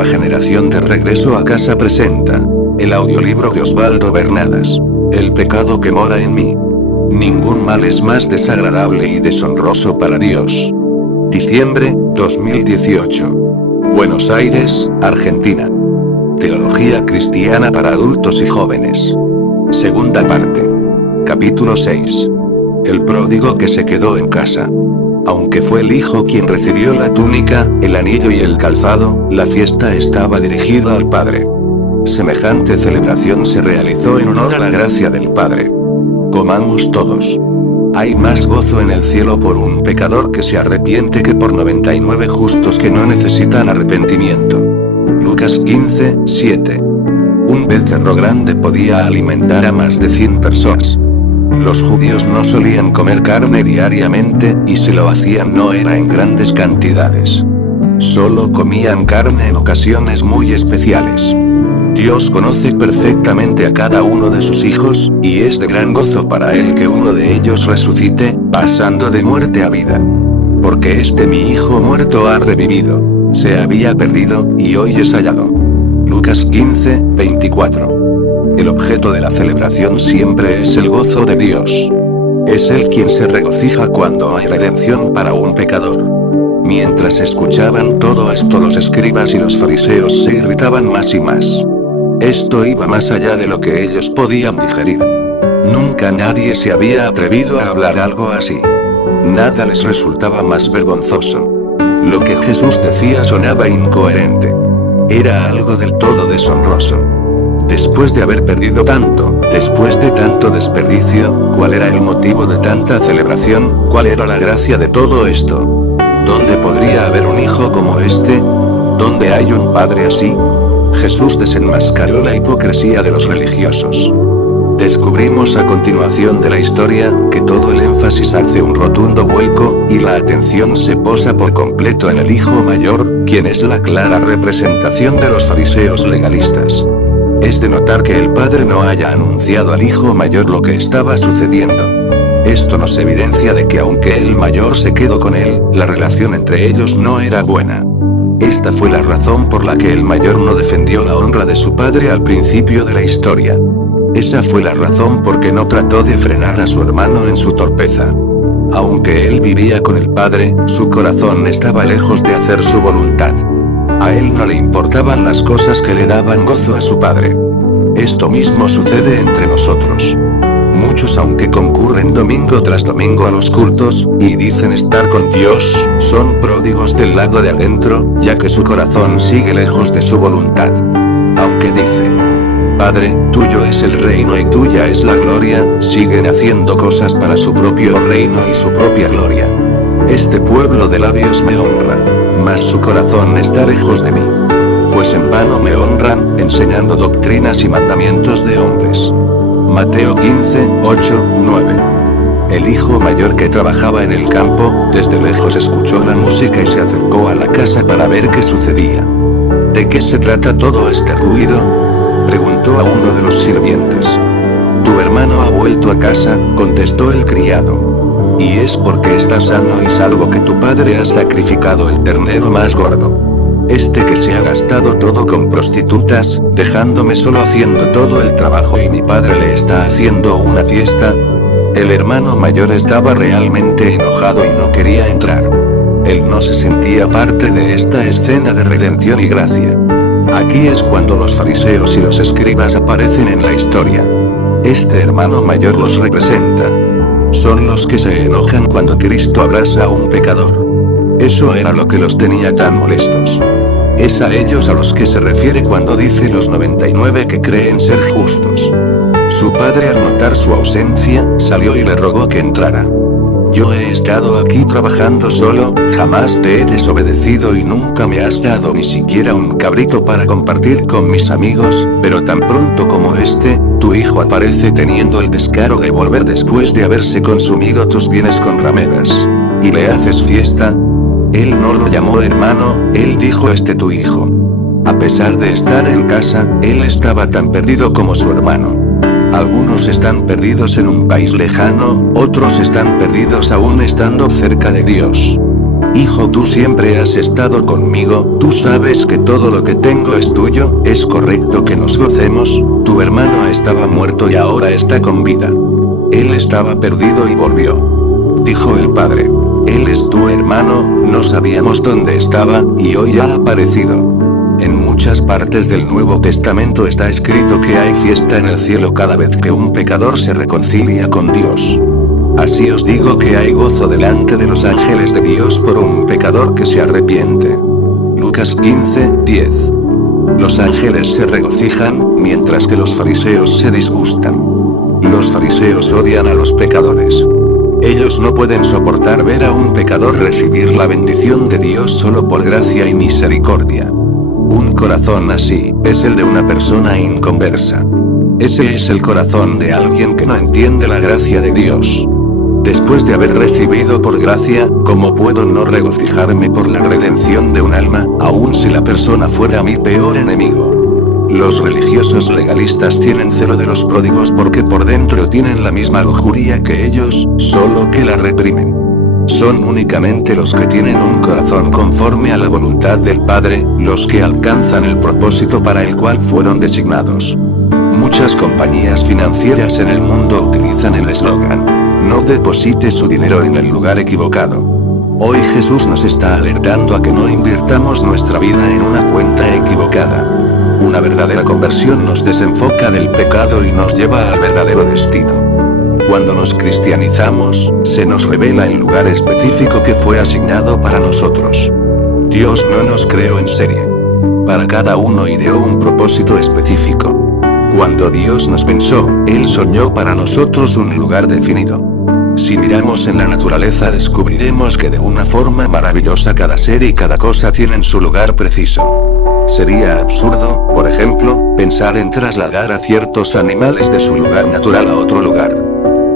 nueva generación de Regreso a Casa presenta el audiolibro de Osvaldo Bernadas, El pecado que mora en mí. Ningún mal es más desagradable y deshonroso para Dios. Diciembre, 2018. Buenos Aires, Argentina. Teología cristiana para adultos y jóvenes. Segunda parte. Capítulo 6. El pródigo que se quedó en casa. Aunque fue el hijo quien recibió la túnica, el anillo y el calzado, la fiesta estaba dirigida al Padre. Semejante celebración se realizó en honor a la gracia del Padre. Comamos todos. Hay más gozo en el cielo por un pecador que se arrepiente que por 99 justos que no necesitan arrepentimiento. Lucas 15, 7. Un becerro grande podía alimentar a más de 100 personas. Los judíos no solían comer carne diariamente, y si lo hacían no era en grandes cantidades. Solo comían carne en ocasiones muy especiales. Dios conoce perfectamente a cada uno de sus hijos, y es de gran gozo para él que uno de ellos resucite, pasando de muerte a vida. Porque mi hijo muerto ha revivido. Se había perdido, y hoy es hallado. Lucas 15, 24. El objeto de la celebración siempre es el gozo de Dios. Es Él quien se regocija cuando hay redención para un pecador. Mientras escuchaban todo esto, los escribas y los fariseos se irritaban más y más. Esto iba más allá de lo que ellos podían digerir. Nunca nadie se había atrevido a hablar algo así. Nada les resultaba más vergonzoso. Lo que Jesús decía sonaba incoherente. Era algo del todo deshonroso. Después de haber perdido tanto, después de tanto desperdicio, ¿cuál era el motivo de tanta celebración? ¿Cuál era la gracia de todo esto? ¿Dónde podría haber un hijo como este? ¿Dónde hay un padre así? Jesús desenmascaró la hipocresía de los religiosos. Descubrimos a continuación de la historia, que todo el énfasis hace un rotundo vuelco, y la atención se posa por completo en el hijo mayor, quien es la clara representación de los fariseos legalistas. Es de notar que el padre no haya anunciado al hijo mayor lo que estaba sucediendo. Esto nos evidencia de que aunque el mayor se quedó con él, la relación entre ellos no era buena. Esta fue la razón por la que el mayor no defendió la honra de su padre al principio de la historia. Esa fue la razón por que no trató de frenar a su hermano en su torpeza. Aunque él vivía con el padre, su corazón estaba lejos de hacer su voluntad. A él no le importaban las cosas que le daban gozo a su padre. Esto mismo sucede entre nosotros. Muchos, aunque concurren domingo tras domingo a los cultos, y dicen estar con Dios, son pródigos del lado de adentro, ya que su corazón sigue lejos de su voluntad. Aunque dicen: Padre, tuyo es el reino y tuya es la gloria, siguen haciendo cosas para su propio reino y su propia gloria. Este pueblo de labios me honra, mas su corazón está lejos de mí. Pues en vano me honran, enseñando doctrinas y mandamientos de hombres. Mateo 15, 8, 9. El hijo mayor que trabajaba en el campo, desde lejos escuchó la música y se acercó a la casa para ver qué sucedía. ¿De qué se trata todo este ruido?, preguntó a uno de los sirvientes. Tu hermano ha vuelto a casa, contestó el criado. Y es porque está sano y salvo que tu padre ha sacrificado el ternero más gordo. Este que se ha gastado todo con prostitutas, dejándome solo haciendo todo el trabajo y mi padre le está haciendo una fiesta. El hermano mayor estaba realmente enojado y no quería entrar. Él no se sentía parte de esta escena de redención y gracia. Aquí es cuando los fariseos y los escribas aparecen en la historia. Este hermano mayor los representa. Son los que se enojan cuando Cristo abraza a un pecador. Eso era lo que los tenía tan molestos. Es a ellos a los que se refiere cuando dice los 99 que creen ser justos. Su padre, al notar su ausencia, salió y le rogó que entrara. Yo he estado aquí trabajando solo, jamás te he desobedecido y nunca me has dado ni siquiera un cabrito para compartir con mis amigos, pero tan pronto como tu hijo aparece teniendo el descaro de volver después de haberse consumido tus bienes con rameras. ¿Y le haces fiesta? Él no lo llamó hermano, él dijo tu hijo. A pesar de estar en casa, él estaba tan perdido como su hermano. Algunos están perdidos en un país lejano, otros están perdidos aún estando cerca de Dios. Hijo, tú siempre has estado conmigo, tú sabes que todo lo que tengo es tuyo, es correcto que nos gocemos, tu hermano estaba muerto y ahora está con vida. Él estaba perdido y volvió. Dijo el padre. Él es tu hermano, no sabíamos dónde estaba, y hoy ha aparecido. En muchas partes del Nuevo Testamento está escrito que hay fiesta en el cielo cada vez que un pecador se reconcilia con Dios. Así os digo que hay gozo delante de los ángeles de Dios por un pecador que se arrepiente. Lucas 15:10. Los ángeles se regocijan, mientras que los fariseos se disgustan. Los fariseos odian a los pecadores. Ellos no pueden soportar ver a un pecador recibir la bendición de Dios solo por gracia y misericordia. Un corazón así, es el de una persona inconversa. Ese es el corazón de alguien que no entiende la gracia de Dios. Después de haber recibido por gracia, ¿cómo puedo no regocijarme por la redención de un alma, aun si la persona fuera mi peor enemigo? Los religiosos legalistas tienen celo de los pródigos porque por dentro tienen la misma lujuria que ellos, solo que la reprimen. Son únicamente los que tienen un corazón conforme a la voluntad del Padre, los que alcanzan el propósito para el cual fueron designados. Muchas compañías financieras en el mundo utilizan el eslogan: no deposite su dinero en el lugar equivocado. Hoy Jesús nos está alertando a que no invirtamos nuestra vida en una cuenta equivocada. Una verdadera conversión nos desenfoca del pecado y nos lleva al verdadero destino. Cuando nos cristianizamos, se nos revela el lugar específico que fue asignado para nosotros. Dios no nos creó en serie. Para cada uno ideó un propósito específico. Cuando Dios nos pensó, Él soñó para nosotros un lugar definido. Si miramos en la naturaleza descubriremos que de una forma maravillosa cada ser y cada cosa tienen su lugar preciso. Sería absurdo, por ejemplo, pensar en trasladar a ciertos animales de su lugar natural a otro lugar.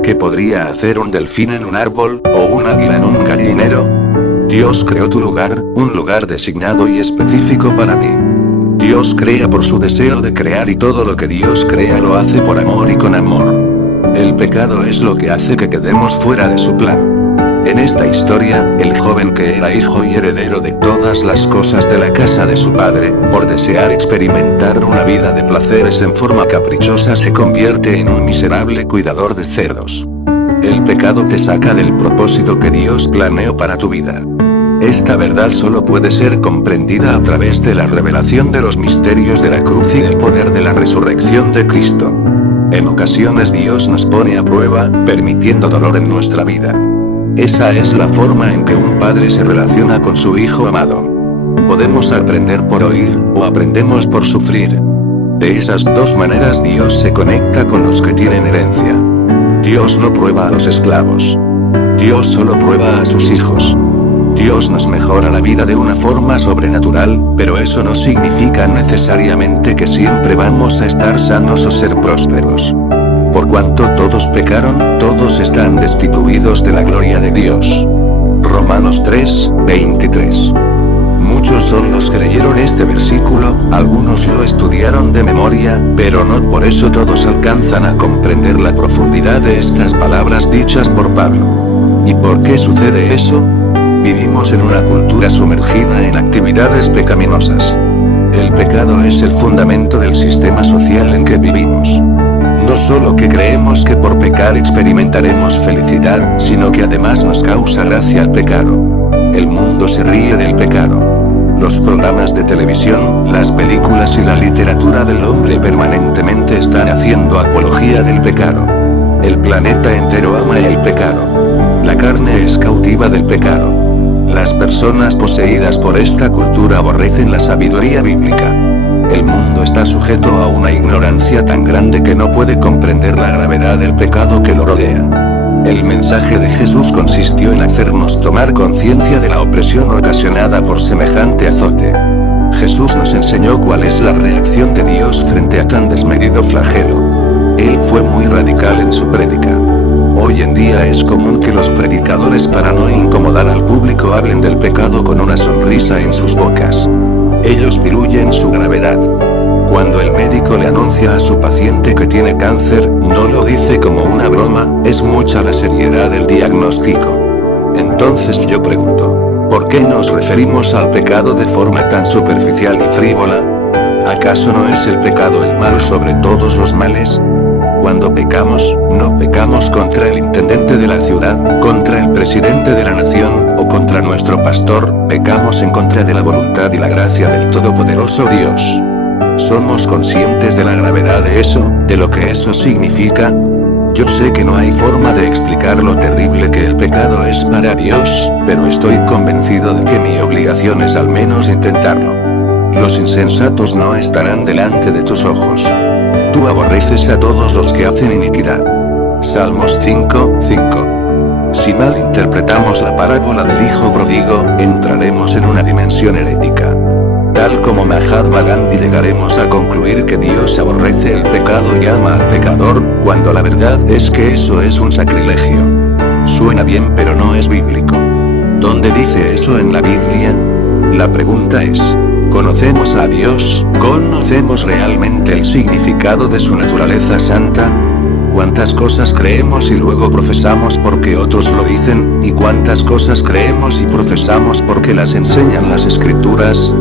¿Qué podría hacer un delfín en un árbol, o un águila en un gallinero? Dios creó tu lugar, un lugar designado y específico para ti. Dios crea por su deseo de crear y todo lo que Dios crea lo hace por amor y con amor. El pecado es lo que hace que quedemos fuera de su plan. En esta historia, el joven que era hijo y heredero de todas las cosas de la casa de su padre, por desear experimentar una vida de placeres en forma caprichosa se convierte en un miserable cuidador de cerdos. El pecado te saca del propósito que Dios planeó para tu vida. Esta verdad solo puede ser comprendida a través de la revelación de los misterios de la cruz y del poder de la resurrección de Cristo. En ocasiones Dios nos pone a prueba, permitiendo dolor en nuestra vida. Esa es la forma en que un padre se relaciona con su hijo amado. Podemos aprender por oír, o aprendemos por sufrir. De esas dos maneras Dios se conecta con los que tienen herencia. Dios no prueba a los esclavos. Dios solo prueba a sus hijos. Dios nos mejora la vida de una forma sobrenatural, pero eso no significa necesariamente que siempre vamos a estar sanos o ser prósperos. Por cuanto todos pecaron, todos están destituidos de la gloria de Dios. Romanos 3:23. Muchos son los que leyeron este versículo, algunos lo estudiaron de memoria, pero no por eso todos alcanzan a comprender la profundidad de estas palabras dichas por Pablo. ¿Y por qué sucede eso? Vivimos en una cultura sumergida en actividades pecaminosas. El pecado es el fundamento del sistema social en que vivimos. No solo que creemos que por pecar experimentaremos felicidad, sino que además nos causa gracia el pecado. El mundo se ríe del pecado. Los programas de televisión, las películas y la literatura del hombre permanentemente están haciendo apología del pecado. El planeta entero ama el pecado. La carne es cautiva del pecado. Las personas poseídas por esta cultura aborrecen la sabiduría bíblica. El mundo está sujeto a una ignorancia tan grande que no puede comprender la gravedad del pecado que lo rodea. El mensaje de Jesús consistió en hacernos tomar conciencia de la opresión ocasionada por semejante azote. Jesús nos enseñó cuál es la reacción de Dios frente a tan desmedido flagelo. Él fue muy radical en su prédica. Hoy en día es común que los predicadores, para no incomodar al público, hablen del pecado con una sonrisa en sus bocas. Ellos diluyen su gravedad. Cuando el médico le anuncia a su paciente que tiene cáncer, no lo dice como una broma, es mucha la seriedad del diagnóstico. Entonces yo pregunto, ¿Por qué nos referimos al pecado de forma tan superficial y frívola? ¿Acaso no es el pecado el mal sobre todos los males? Cuando pecamos, no pecamos contra el intendente de la ciudad, contra el presidente de la nación, o contra nuestro pastor, pecamos en contra de la voluntad y la gracia del Todopoderoso Dios. ¿Somos conscientes de la gravedad de eso, de lo que eso significa? Yo sé que no hay forma de explicar lo terrible que el pecado es para Dios, pero estoy convencido de que mi obligación es al menos intentarlo. Los insensatos no estarán delante de tus ojos. Tú aborreces a todos los que hacen iniquidad. Salmos 5:5. Si mal interpretamos la parábola del hijo pródigo, entraremos en una dimensión herética. Tal como Mahatma Gandhi llegaremos a concluir que Dios aborrece el pecado y ama al pecador, cuando la verdad es que eso es un sacrilegio. Suena bien pero no es bíblico. ¿Dónde dice eso en la Biblia? La pregunta es, ¿conocemos a Dios? ¿Conocemos realmente el significado de su naturaleza santa? ¿Cuántas cosas creemos y luego profesamos porque otros lo dicen? ¿Y cuántas cosas creemos y profesamos porque las enseñan las Escrituras?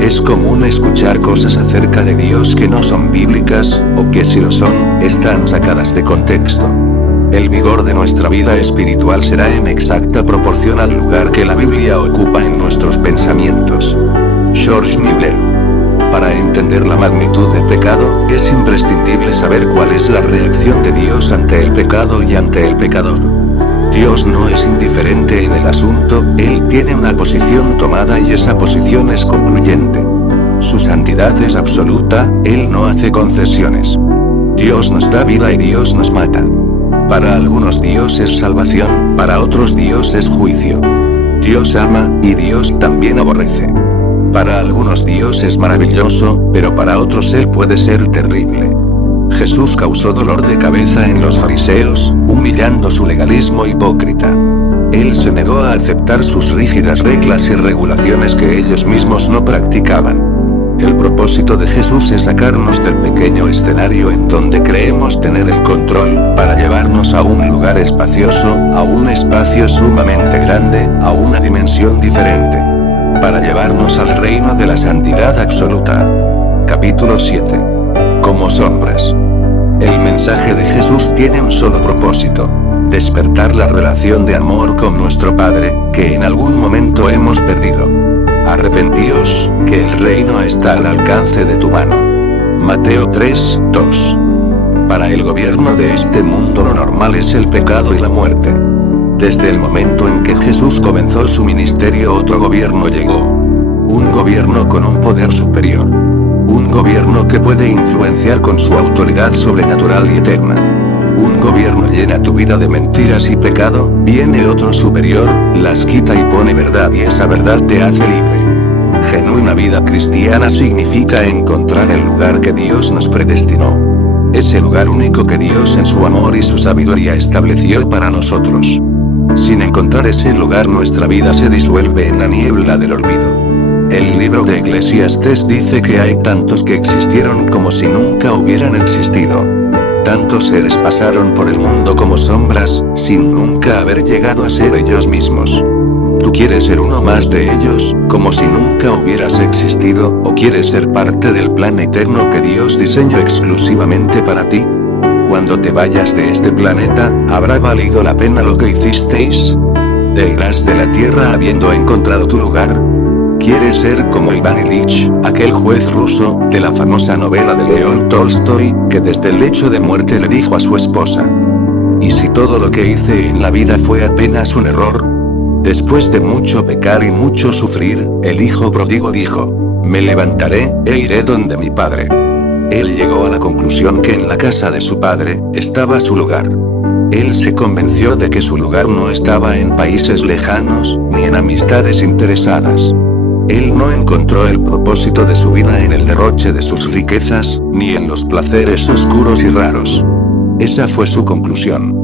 Es común escuchar cosas acerca de Dios que no son bíblicas, o que si lo son, están sacadas de contexto. El vigor de nuestra vida espiritual será en exacta proporción al lugar que la Biblia ocupa en nuestros pensamientos. George Mueller. Para entender la magnitud del pecado, es imprescindible saber cuál es la reacción de Dios ante el pecado y ante el pecador. Dios no es indiferente en el asunto, Él tiene una posición tomada y esa posición es concluyente. Su santidad es absoluta, Él no hace concesiones. Dios nos da vida y Dios nos mata. Para algunos Dios es salvación, para otros Dios es juicio. Dios ama, y Dios también aborrece. Para algunos Dios es maravilloso, pero para otros Él puede ser terrible. Jesús causó dolor de cabeza en los fariseos, humillando su legalismo hipócrita. Él se negó a aceptar sus rígidas reglas y regulaciones que ellos mismos no practicaban. El propósito de Jesús es sacarnos del pequeño escenario en donde creemos tener el control, para llevarnos a un lugar espacioso, a un espacio sumamente grande, a una dimensión diferente. Para llevarnos al reino de la santidad absoluta. Capítulo 7. Como sombras. El mensaje de Jesús tiene un solo propósito: despertar la relación de amor con nuestro Padre, que en algún momento hemos perdido. Arrepentíos, que el reino está al alcance de tu mano. Mateo 3:2. Para el gobierno de este mundo lo normal es el pecado y la muerte. Desde el momento en que Jesús comenzó su ministerio, otro gobierno llegó. Un gobierno con un poder superior. Un gobierno que puede influenciar con su autoridad sobrenatural y eterna. Un gobierno llena tu vida de mentiras y pecado, viene otro superior, las quita y pone verdad y esa verdad te hace libre. Genuina vida cristiana significa encontrar el lugar que Dios nos predestinó. Ese lugar único que Dios en su amor y su sabiduría estableció para nosotros. Sin encontrar ese lugar nuestra vida se disuelve en la niebla del olvido. El libro de Eclesiastés dice que hay tantos que existieron como si nunca hubieran existido. Tantos seres pasaron por el mundo como sombras, sin nunca haber llegado a ser ellos mismos. ¿Tú quieres ser uno más de ellos, como si nunca hubieras existido, o quieres ser parte del plan eterno que Dios diseñó exclusivamente para ti? Cuando te vayas de este planeta, ¿habrá valido la pena lo que hicisteis? ¿Te irás de la tierra habiendo encontrado tu lugar? ¿Quieres ser como Iván Ilich, aquel juez ruso, de la famosa novela de León Tolstoy, que desde el lecho de muerte le dijo a su esposa: ¿y si todo lo que hice en la vida fue apenas un error? Después de mucho pecar y mucho sufrir, el hijo pródigo dijo: me levantaré, e iré donde mi padre. Él llegó a la conclusión que en la casa de su padre, estaba su lugar. Él se convenció de que su lugar no estaba en países lejanos, ni en amistades interesadas. Él no encontró el propósito de su vida en el derroche de sus riquezas, ni en los placeres oscuros y raros. Esa fue su conclusión.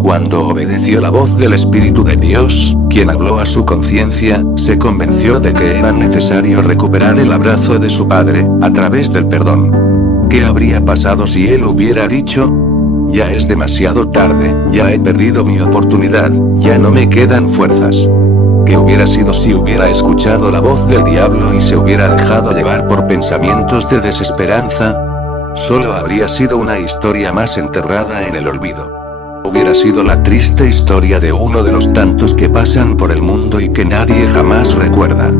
Cuando obedeció la voz del Espíritu de Dios, quien habló a su conciencia, se convenció de que era necesario recuperar el abrazo de su padre, a través del perdón. ¿Qué habría pasado si él hubiera dicho: ya es demasiado tarde, ya he perdido mi oportunidad, ya no me quedan fuerzas? ¿Qué hubiera sido si hubiera escuchado la voz del diablo y se hubiera dejado llevar por pensamientos de desesperanza? Solo habría sido una historia más enterrada en el olvido. Hubiera sido la triste historia de uno de los tantos que pasan por el mundo y que nadie jamás recuerda.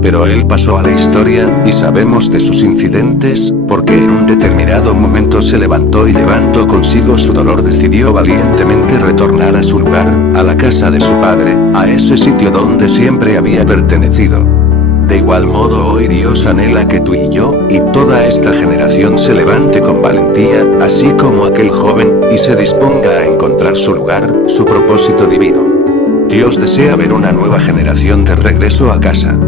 Pero él pasó a la historia, y sabemos de sus incidentes, porque en un determinado momento se levantó y llevando consigo su dolor decidió valientemente retornar a su lugar, a la casa de su padre, a ese sitio donde siempre había pertenecido. De igual modo hoy Dios anhela que tú y yo, y toda esta generación se levante con valentía, así como aquel joven, y se disponga a encontrar su lugar, su propósito divino. Dios desea ver una nueva generación de regreso a casa.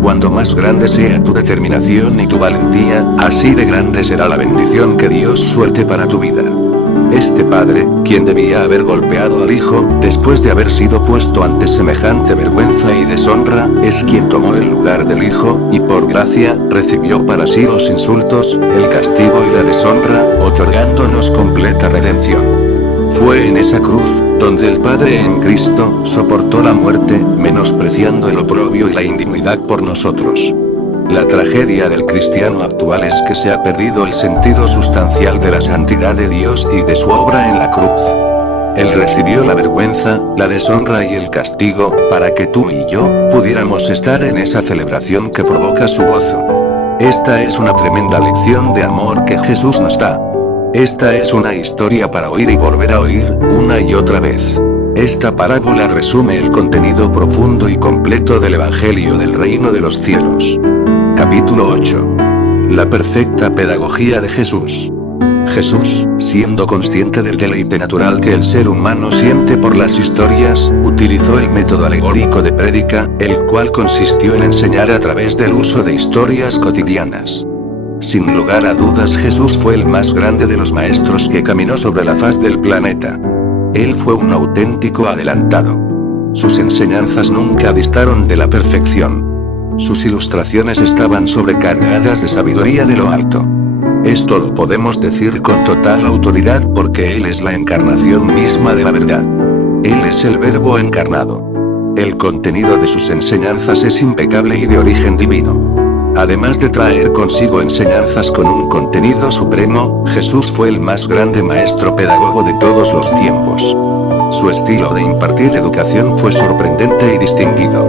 Cuando más grande sea tu determinación y tu valentía, así de grande será la bendición que Dios suelte para tu vida. Este padre, quien debía haber golpeado al hijo, después de haber sido puesto ante semejante vergüenza y deshonra, es quien tomó el lugar del hijo, y por gracia, recibió para sí los insultos, el castigo y la deshonra, otorgándonos completa redención. Fue en esa cruz, donde el Padre en Cristo, soportó la muerte, menospreciando el oprobio y la indignidad por nosotros. La tragedia del cristiano actual es que se ha perdido el sentido sustancial de la santidad de Dios y de su obra en la cruz. Él recibió la vergüenza, la deshonra y el castigo, para que tú y yo, pudiéramos estar en esa celebración que provoca su gozo. Esta es una tremenda lección de amor que Jesús nos da. Esta es una historia para oír y volver a oír, una y otra vez. Esta parábola resume el contenido profundo y completo del Evangelio del Reino de los Cielos. Capítulo 8. La perfecta pedagogía de Jesús. Jesús, siendo consciente del deleite natural que el ser humano siente por las historias, utilizó el método alegórico de prédica, el cual consistió en enseñar a través del uso de historias cotidianas. Sin lugar a dudas Jesús fue el más grande de los maestros que caminó sobre la faz del planeta. Él fue un auténtico adelantado. Sus enseñanzas nunca distaron de la perfección. Sus ilustraciones estaban sobrecargadas de sabiduría de lo alto. Esto lo podemos decir con total autoridad porque Él es la encarnación misma de la verdad. Él es el Verbo encarnado. El contenido de sus enseñanzas es impecable y de origen divino. Además de traer consigo enseñanzas con un contenido supremo, Jesús fue el más grande maestro pedagogo de todos los tiempos. Su estilo de impartir educación fue sorprendente y distinguido.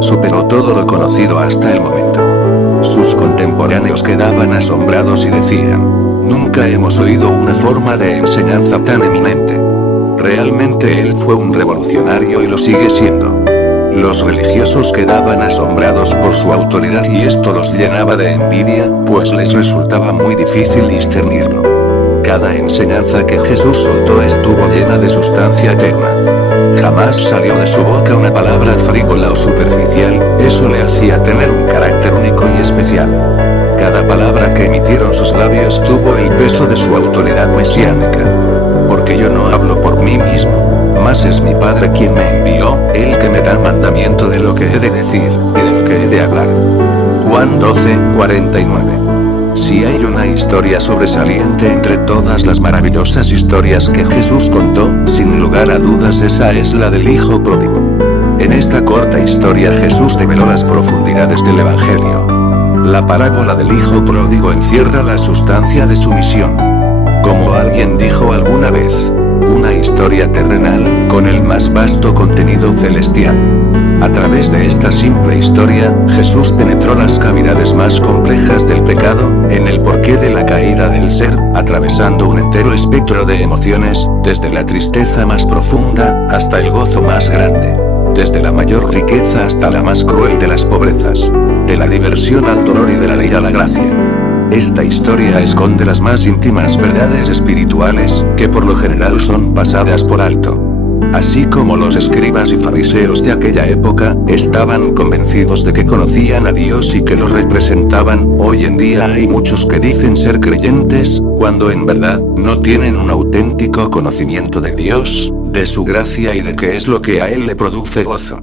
Superó todo lo conocido hasta el momento. Sus contemporáneos quedaban asombrados y decían: nunca hemos oído una forma de enseñanza tan eminente. Realmente él fue un revolucionario y lo sigue siendo. Los religiosos quedaban asombrados por su autoridad y esto los llenaba de envidia, pues les resultaba muy difícil discernirlo. Cada enseñanza que Jesús soltó estuvo llena de sustancia eterna. Jamás salió de su boca una palabra frívola o superficial, eso le hacía tener un carácter único y especial. Cada palabra que emitieron sus labios tuvo el peso de su autoridad mesiánica. Porque yo no hablo por mí mismo. Mas es mi Padre quien me envió, Él que me da mandamiento de lo que he de decir, y de lo que he de hablar. Juan 12:49. Si hay una historia sobresaliente entre todas las maravillosas historias que Jesús contó, sin lugar a dudas esa es la del Hijo Pródigo. En esta corta historia Jesús develó las profundidades del Evangelio. La parábola del Hijo Pródigo encierra la sustancia de su misión. Como alguien dijo alguna vez, una historia terrenal, con el más vasto contenido celestial. A través de esta simple historia, Jesús penetró las cavidades más complejas del pecado, en el porqué de la caída del ser, atravesando un entero espectro de emociones, desde la tristeza más profunda, hasta el gozo más grande. Desde la mayor riqueza hasta la más cruel de las pobrezas. De la diversión al dolor y de la ley a la gracia. Esta historia esconde las más íntimas verdades espirituales, que por lo general son pasadas por alto. Así como los escribas y fariseos de aquella época, estaban convencidos de que conocían a Dios y que lo representaban, hoy en día hay muchos que dicen ser creyentes, cuando en verdad, no tienen un auténtico conocimiento de Dios, de su gracia y de qué es lo que a Él le produce gozo.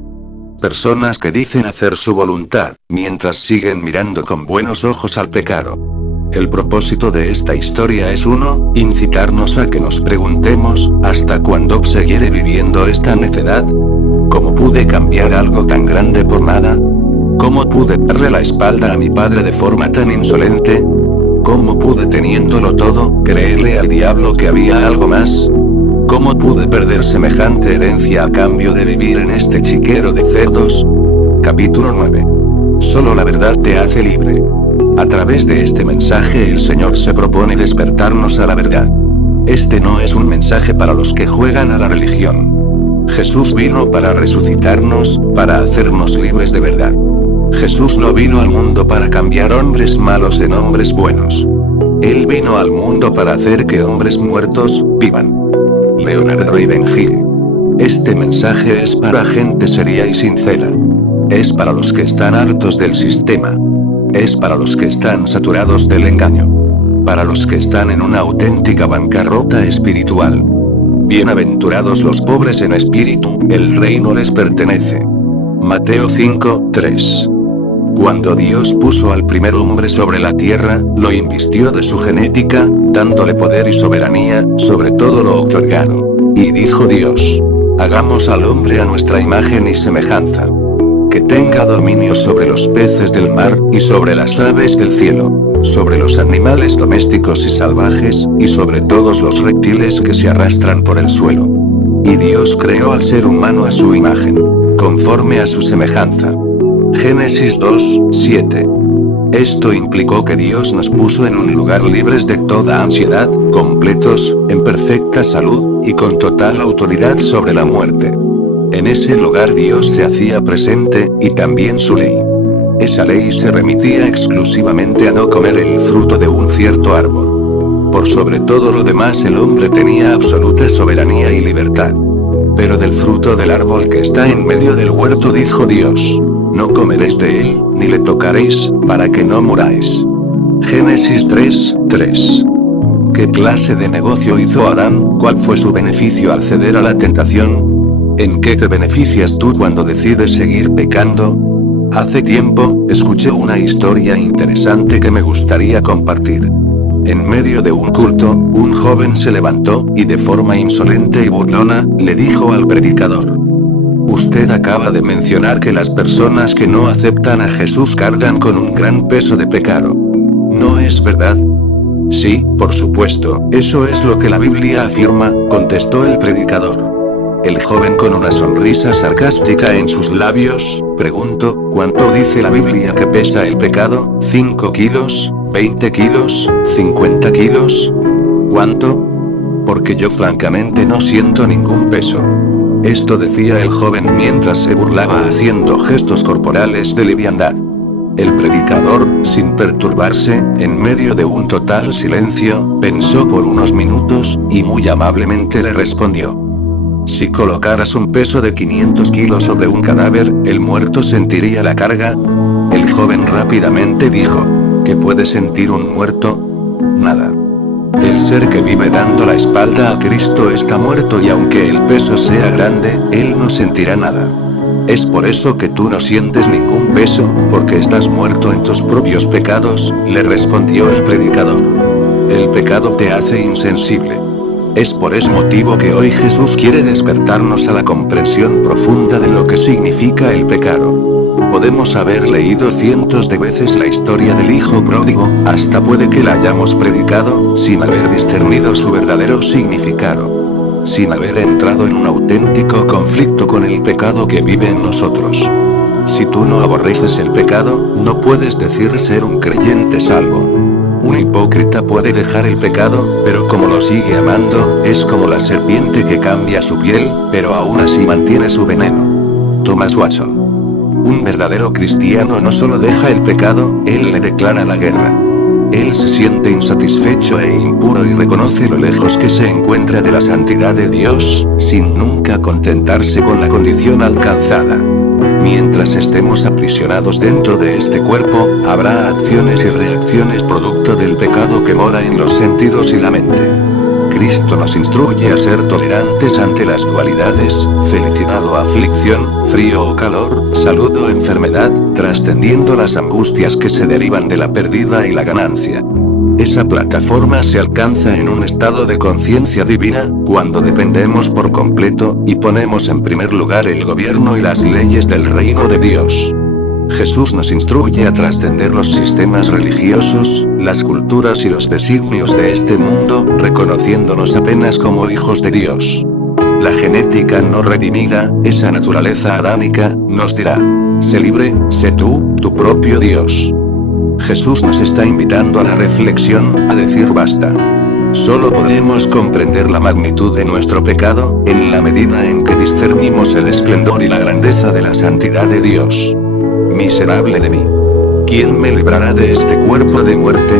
Personas que dicen hacer su voluntad, mientras siguen mirando con buenos ojos al pecado. El propósito de esta historia es incitarnos a que nos preguntemos, ¿hasta cuándo seguiré viviendo esta necedad? ¿Cómo pude cambiar algo tan grande por nada? ¿Cómo pude darle la espalda a mi padre de forma tan insolente? ¿Cómo pude, teniéndolo todo, creerle al diablo que había algo más? ¿Cómo pude perder semejante herencia a cambio de vivir en este chiquero de cerdos? Capítulo 9. Solo la verdad te hace libre. A través de este mensaje el Señor se propone despertarnos a la verdad. Este no es un mensaje para los que juegan a la religión. Jesús vino para resucitarnos, para hacernos libres de verdad. Jesús no vino al mundo para cambiar hombres malos en hombres buenos. Él vino al mundo para hacer que hombres muertos vivan. Leonard Ravenhill. Este mensaje es para gente seria y sincera. Es para los que están hartos del sistema. Es para los que están saturados del engaño. Para los que están en una auténtica bancarrota espiritual. Bienaventurados los pobres en espíritu, el reino les pertenece. Mateo 5:3. Cuando Dios puso al primer hombre sobre la tierra, lo invistió de su genética, dándole poder y soberanía sobre todo lo otorgado. Y dijo Dios: hagamos al hombre a nuestra imagen y semejanza. Que tenga dominio sobre los peces del mar, y sobre las aves del cielo, sobre los animales domésticos y salvajes, y sobre todos los reptiles que se arrastran por el suelo. Y Dios creó al ser humano a su imagen, conforme a su semejanza. Génesis 2:7. Esto implicó que Dios nos puso en un lugar libres de toda ansiedad, completos, en perfecta salud, y con total autoridad sobre la muerte. En ese lugar Dios se hacía presente, y también su ley. Esa ley se remitía exclusivamente a no comer el fruto de un cierto árbol. Por sobre todo lo demás el hombre tenía absoluta soberanía y libertad. Pero del fruto del árbol que está en medio del huerto dijo Dios: no comeréis de él, ni le tocaréis, para que no muráis. Génesis 3:3. ¿Qué clase de negocio hizo Adán? ¿Cuál fue su beneficio al ceder a la tentación? ¿En qué te beneficias tú cuando decides seguir pecando? Hace tiempo, escuché una historia interesante que me gustaría compartir. En medio de un culto, un joven se levantó, y de forma insolente y burlona, le dijo al predicador: usted acaba de mencionar que las personas que no aceptan a Jesús cargan con un gran peso de pecado. ¿No es verdad? Sí, por supuesto, eso es lo que la Biblia afirma, contestó el predicador. El joven, con una sonrisa sarcástica en sus labios, preguntó: ¿cuánto dice la Biblia que pesa el pecado? ¿5 kilos? ¿20 kilos? ¿50 kilos? ¿Cuánto? Porque yo francamente no siento ningún peso. Esto decía el joven mientras se burlaba haciendo gestos corporales de liviandad. El predicador, sin perturbarse, en medio de un total silencio, pensó por unos minutos, y muy amablemente le respondió: si colocaras un peso de 500 kilos sobre un cadáver, ¿el muerto sentiría la carga? El joven rápidamente dijo: ¿qué puede sentir un muerto? Nada. El ser que vive dando la espalda a Cristo está muerto, y aunque el peso sea grande, él no sentirá nada. Es por eso que tú no sientes ningún peso, porque estás muerto en tus propios pecados, le respondió el predicador. El pecado te hace insensible. Es por ese motivo que hoy Jesús quiere despertarnos a la comprensión profunda de lo que significa el pecado. Podemos haber leído cientos de veces la historia del hijo pródigo, hasta puede que la hayamos predicado, sin haber discernido su verdadero significado. Sin haber entrado en un auténtico conflicto con el pecado que vive en nosotros. Si tú no aborreces el pecado, no puedes decir ser un creyente salvo. Un hipócrita puede dejar el pecado, pero como lo sigue amando, es como la serpiente que cambia su piel, pero aún así mantiene su veneno. Thomas Watson. Un verdadero cristiano no solo deja el pecado, él le declara la guerra. Él se siente insatisfecho e impuro y reconoce lo lejos que se encuentra de la santidad de Dios, sin nunca contentarse con la condición alcanzada. Mientras estemos aprisionados dentro de este cuerpo, habrá acciones y reacciones producto del pecado que mora en los sentidos y la mente. Cristo nos instruye a ser tolerantes ante las dualidades, felicidad o aflicción, frío o calor, salud o enfermedad, trascendiendo las angustias que se derivan de la pérdida y la ganancia. Esa plataforma se alcanza en un estado de conciencia divina, cuando dependemos por completo, y ponemos en primer lugar el gobierno y las leyes del reino de Dios. Jesús nos instruye a trascender los sistemas religiosos, las culturas y los designios de este mundo, reconociéndonos apenas como hijos de Dios. La genética no redimida, esa naturaleza adámica, nos dirá: sé libre, sé tú, tu propio Dios. Jesús nos está invitando a la reflexión, a decir basta. Solo podemos comprender la magnitud de nuestro pecado, en la medida en que discernimos el esplendor y la grandeza de la santidad de Dios. Miserable de mí. ¿Quién me librará de este cuerpo de muerte?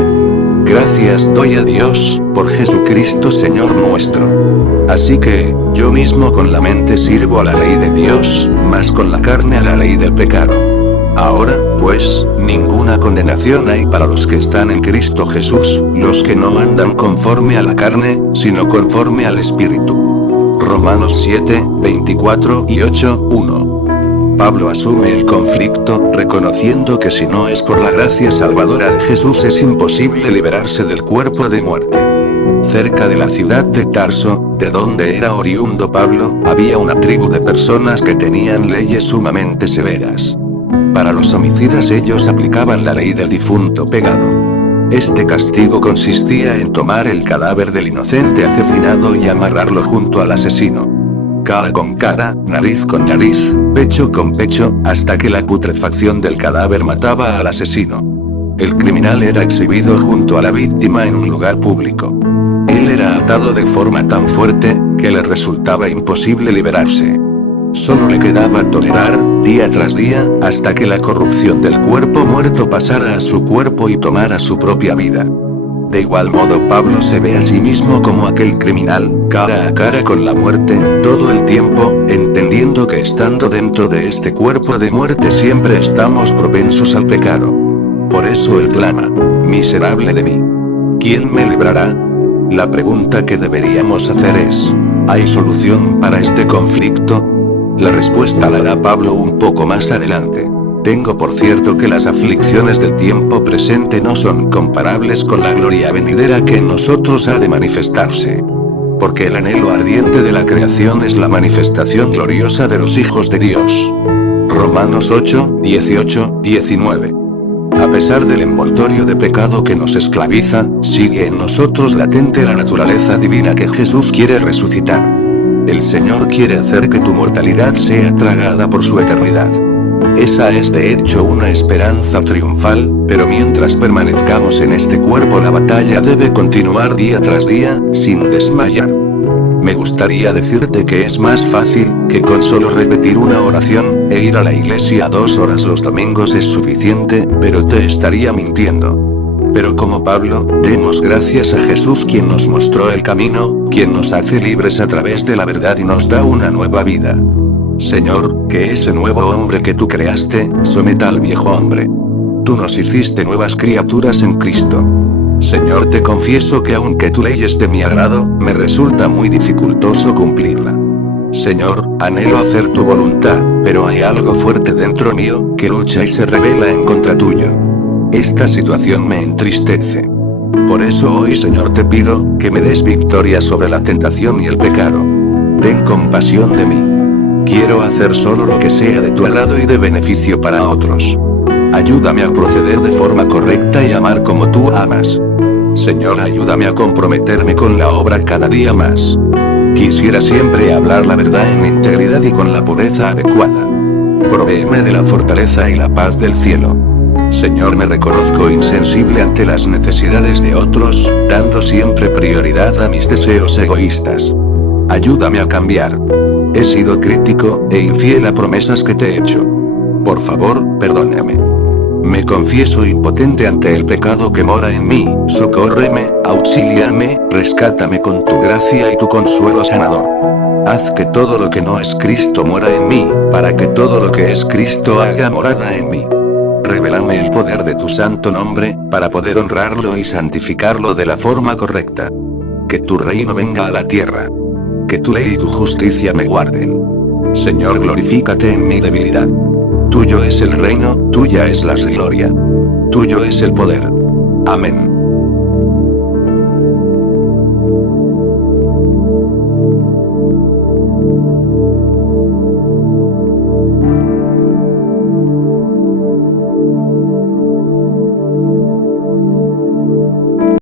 Gracias doy a Dios, por Jesucristo Señor nuestro. Así que, yo mismo con la mente sirvo a la ley de Dios, mas con la carne a la ley del pecado. Ahora, pues, ninguna condenación hay para los que están en Cristo Jesús, los que no andan conforme a la carne, sino conforme al Espíritu. Romanos 7, 24 y 8, 1. Pablo asume el conflicto, reconociendo que si no es por la gracia salvadora de Jesús es imposible liberarse del cuerpo de muerte. Cerca de la ciudad de Tarso, de donde era oriundo Pablo, había una tribu de personas que tenían leyes sumamente severas. Para los homicidas ellos aplicaban la ley del difunto pegado. Este castigo consistía en tomar el cadáver del inocente asesinado y amarrarlo junto al asesino. Cara con cara, nariz con nariz, pecho con pecho, hasta que la putrefacción del cadáver mataba al asesino. El criminal era exhibido junto a la víctima en un lugar público. Él era atado de forma tan fuerte, que le resultaba imposible liberarse. Solo le quedaba tolerar, día tras día, hasta que la corrupción del cuerpo muerto pasara a su cuerpo y tomara su propia vida. De igual modo Pablo se ve a sí mismo como aquel criminal, cara a cara con la muerte, todo el tiempo, entendiendo que estando dentro de este cuerpo de muerte siempre estamos propensos al pecado. Por eso él clama: miserable de mí. ¿Quién me librará? La pregunta que deberíamos hacer es: ¿hay solución para este conflicto? La respuesta la da Pablo un poco más adelante. Tengo por cierto que las aflicciones del tiempo presente no son comparables con la gloria venidera que en nosotros ha de manifestarse. Porque el anhelo ardiente de la creación es la manifestación gloriosa de los hijos de Dios. Romanos 8, 18, 19. A pesar del envoltorio de pecado que nos esclaviza, sigue en nosotros latente la naturaleza divina que Jesús quiere resucitar. El Señor quiere hacer que tu mortalidad sea tragada por su eternidad. Esa es de hecho una esperanza triunfal, pero mientras permanezcamos en este cuerpo la batalla debe continuar día tras día, sin desmayar. Me gustaría decirte que es más fácil, que con solo repetir una oración, e ir a la iglesia 2 horas los domingos es suficiente, pero te estaría mintiendo. Pero como Pablo, demos gracias a Jesús quien nos mostró el camino, quien nos hace libres a través de la verdad y nos da una nueva vida. Señor, que ese nuevo hombre que tú creaste, someta al viejo hombre. Tú nos hiciste nuevas criaturas en Cristo. Señor, te confieso que aunque tu ley es de mi agrado, me resulta muy dificultoso cumplirla. Señor, anhelo hacer tu voluntad, pero hay algo fuerte dentro mío, que lucha y se rebela en contra tuyo. Esta situación me entristece. Por eso hoy, Señor, te pido, que me des victoria sobre la tentación y el pecado. Ten compasión de mí. Quiero hacer solo lo que sea de tu agrado y de beneficio para otros. Ayúdame a proceder de forma correcta y amar como tú amas. Señor, ayúdame a comprometerme con la obra cada día más. Quisiera siempre hablar la verdad en integridad y con la pureza adecuada. Provéeme de la fortaleza y la paz del cielo. Señor, me reconozco insensible ante las necesidades de otros, dando siempre prioridad a mis deseos egoístas. Ayúdame a cambiar. He sido crítico e infiel a promesas que te he hecho. Por favor, perdóname. Me confieso impotente ante el pecado que mora en mí, socórreme, auxíliame, rescátame con tu gracia y tu consuelo sanador. Haz que todo lo que no es Cristo muera en mí, para que todo lo que es Cristo haga morada en mí. Revélame el poder de tu santo nombre, para poder honrarlo y santificarlo de la forma correcta. Que tu reino venga a la tierra. Que tu ley y tu justicia me guarden. Señor, glorifícate en mi debilidad. Tuyo es el reino, tuya es la gloria. Tuyo es el poder. Amén.